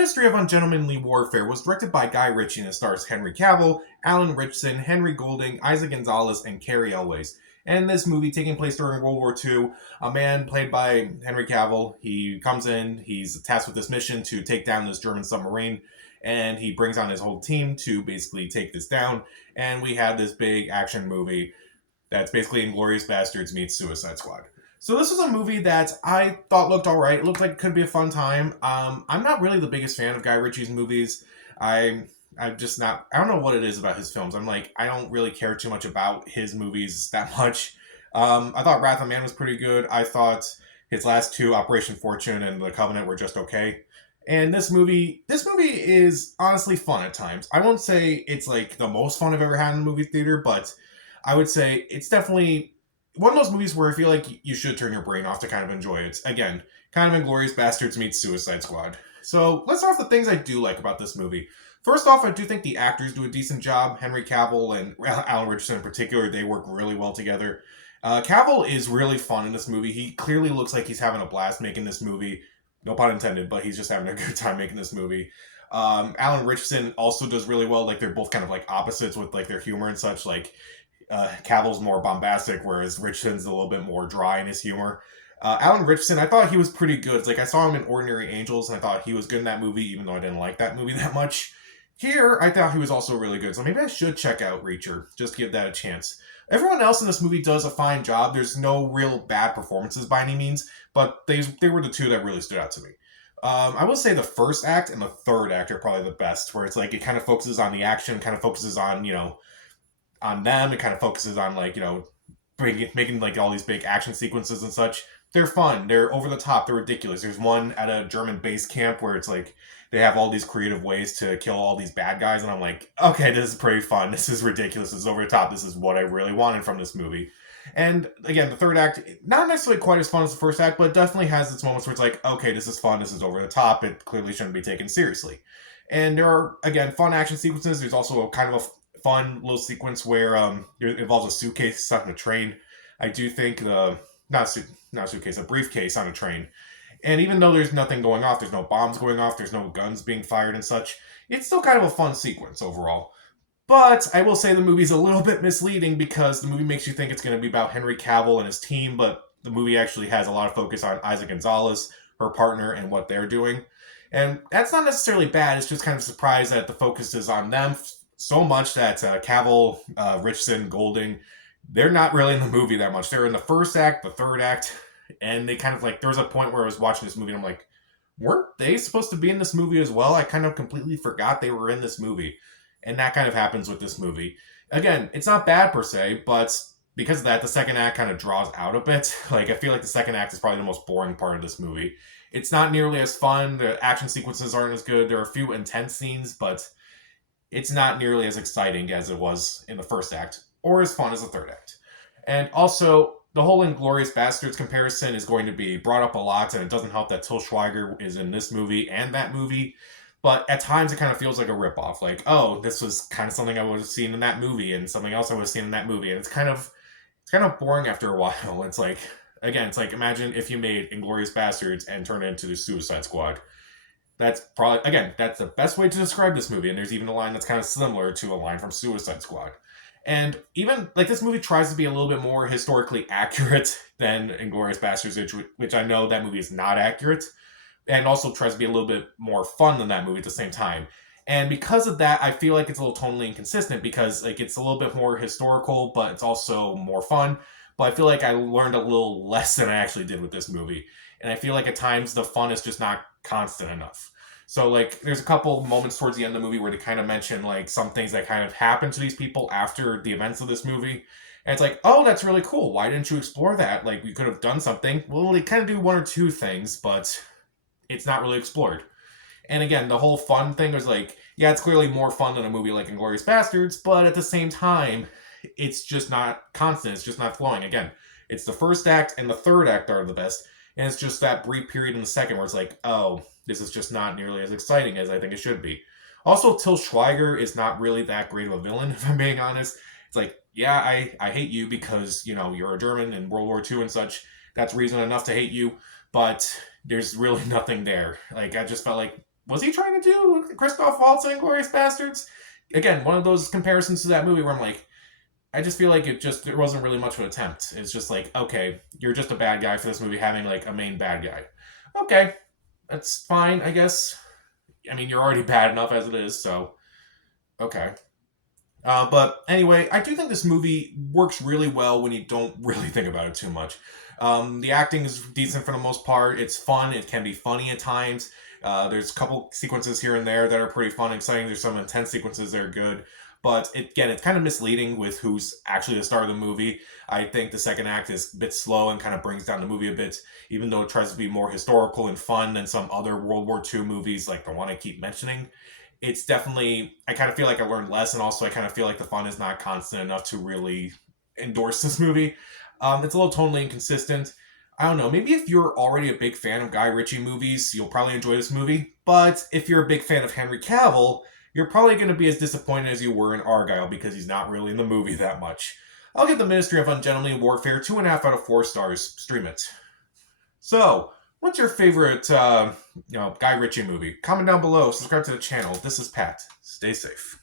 Ministry of Ungentlemanly Warfare was directed by Guy Ritchie and it stars Henry Cavill, Alan Ritchson, Henry Golding, Isaac Gonzalez, and Carrie Elways. And this movie, taking place during World War II, a man played by Henry Cavill, he comes in, he's tasked with this mission to take down this German submarine, and he brings on his whole team to basically take this down. And we have this big action movie that's basically Inglourious Bastards meets Suicide Squad. So this was a movie that I thought looked all right. It looked like it could be a fun time. I'm not really the biggest fan of Guy Ritchie's movies. I'm just not. I don't know what it is about his films. I don't really care too much about his movies that much. I thought Wrath of Man was pretty good. I thought his last two, Operation Fortune and The Covenant, were just okay. And this movie is honestly fun at times. I won't say it's like the most fun I've ever had in a movie theater, but I would say it's definitely one of those movies where I feel like you should turn your brain off to kind of enjoy it. Again, kind of Inglourious Bastards meets Suicide Squad. So let's start with the things I do like about this movie. First off, I do think the actors do a decent job. Henry Cavill and Alan Ritchson in particular, they work really well together. Cavill is really fun in this movie. He clearly looks like he's having a blast making this movie. No pun intended, but he's just having a good time making this movie. Alan Ritchson also does really well. Like, they're both kind of like opposites with like their humor and such. Like, Cavill's more bombastic, whereas Richardson's a little bit more dry in his humor. Alan Ritchson, I thought he was pretty good. It's like, I saw him in Ordinary Angels, and I thought he was good in that movie, even though I didn't like that movie that much. Here, I thought he was also really good, so maybe I should check out Reacher. Just give that a chance. Everyone else in this movie does a fine job. There's no real bad performances by any means, but they were the two that really stood out to me. I will say the first act and the third act are probably the best, where it's like it kind of focuses on the action, kind of focuses on, on them. It kind of focuses on like, making like all these big action sequences and such. They're fun. They're over the top. They're ridiculous. There's one at a German base camp where it's like they have all these creative ways to kill all these bad guys, and I'm like, okay, this is pretty fun. This is ridiculous. This is over the top. This is what I really wanted from this movie. And again, the third act, not necessarily quite as fun as the first act, but definitely has its moments where it's like, okay, this is fun. This is over the top. It clearly shouldn't be taken seriously. And there are, again, fun action sequences. There's also a kind of a fun little sequence where it involves a suitcase stuck in a train. I do think not a suitcase, a briefcase on a train. And even though there's nothing going off, there's no bombs going off, there's no guns being fired and such, it's still kind of a fun sequence overall. But I will say the movie's a little bit misleading because the movie makes you think it's going to be about Henry Cavill and his team, but the movie actually has a lot of focus on Isaac Gonzalez, her partner, and what they're doing. And that's not necessarily bad, it's just kind of a surprise that the focus is on them so much that Cavill, Richardson, Golding, they're not really in the movie that much. They're in the first act, the third act, and they kind of like, there was a point where I was watching this movie and I'm like, weren't they supposed to be in this movie as well? I kind of completely forgot they were in this movie. And that kind of happens with this movie. Again, it's not bad per se, but because of that, the second act kind of draws out a bit. Like, I feel like the second act is probably the most boring part of this movie. It's not nearly as fun. The action sequences aren't as good. There are a few intense scenes, but it's not nearly as exciting as it was in the first act, or as fun as the third act. And also, the whole Inglourious Bastards comparison is going to be brought up a lot, and it doesn't help that Til Schweiger is in this movie and that movie. But at times it kind of feels like a ripoff. Like, oh, this was kind of something I would have seen in that movie, and something else I would have seen in that movie. And it's kind of boring after a while. It's like, again, it's like, imagine if you made Inglourious Bastards and turned it into the Suicide Squad. That's probably, again, that's the best way to describe this movie. And there's even a line that's kind of similar to a line from Suicide Squad. And even, like, this movie tries to be a little bit more historically accurate than Inglourious Bastards, which I know that movie is not accurate. And also tries to be a little bit more fun than that movie at the same time. And because of that, I feel like it's a little tonally inconsistent because like it's a little bit more historical, but it's also more fun. But I feel like I learned a little less than I actually did with this movie. And I feel like at times the fun is just not constant enough. So like there's a couple moments towards the end of the movie where they kind of mention like some things that kind of happen to these people after the events of this movie. And it's like, oh, that's really cool. Why didn't you explore that? Like we could have done something. Well, they kind of do one or two things, but it's not really explored. And again, the whole fun thing was like, yeah, it's clearly more fun than a movie like Inglourious Bastards, but at the same time, it's just not constant. It's just not flowing. Again, it's the first act and the third act are the best, and it's just that brief period in the second where it's like, oh, this is just not nearly as exciting as I think it should be. Also, Til Schweiger is not really that great of a villain, if I'm being honest. It's like, yeah, I hate you because, you're a German in World War II and such. That's reason enough to hate you, but there's really nothing there. Like, I just felt like was he trying to do Christoph Waltz in Glorious Bastards? Again, one of those comparisons to that movie where I'm like, I just feel like there wasn't really much of an attempt. It's just like, okay, you're just a bad guy for this movie having like a main bad guy. Okay, that's fine, I guess. I mean, you're already bad enough as it is, so okay. But anyway, I do think this movie works really well when you don't really think about it too much. The acting is decent for the most part. It's fun. It can be funny at times. There's a couple sequences here and there that are pretty fun and exciting. There's some intense sequences that are good. But again, it's kind of misleading with who's actually the star of the movie. I think the second act is a bit slow and kind of brings down the movie a bit, even though it tries to be more historical and fun than some other World War II movies like the one I keep mentioning. It's definitely, I kind of feel like I learned less, and also I kind of feel like the fun is not constant enough to really endorse this movie. It's a little tonally inconsistent. I don't know, maybe if you're already a big fan of Guy Ritchie movies, you'll probably enjoy this movie. But if you're a big fan of Henry Cavill, you're probably going to be as disappointed as you were in Argyle because he's not really in the movie that much. I'll give the Ministry of Ungentlemanly Warfare 2.5 out of 4 stars. Stream it. So, what's your favorite, Guy Ritchie movie? Comment down below. Subscribe to the channel. This is Pat. Stay safe.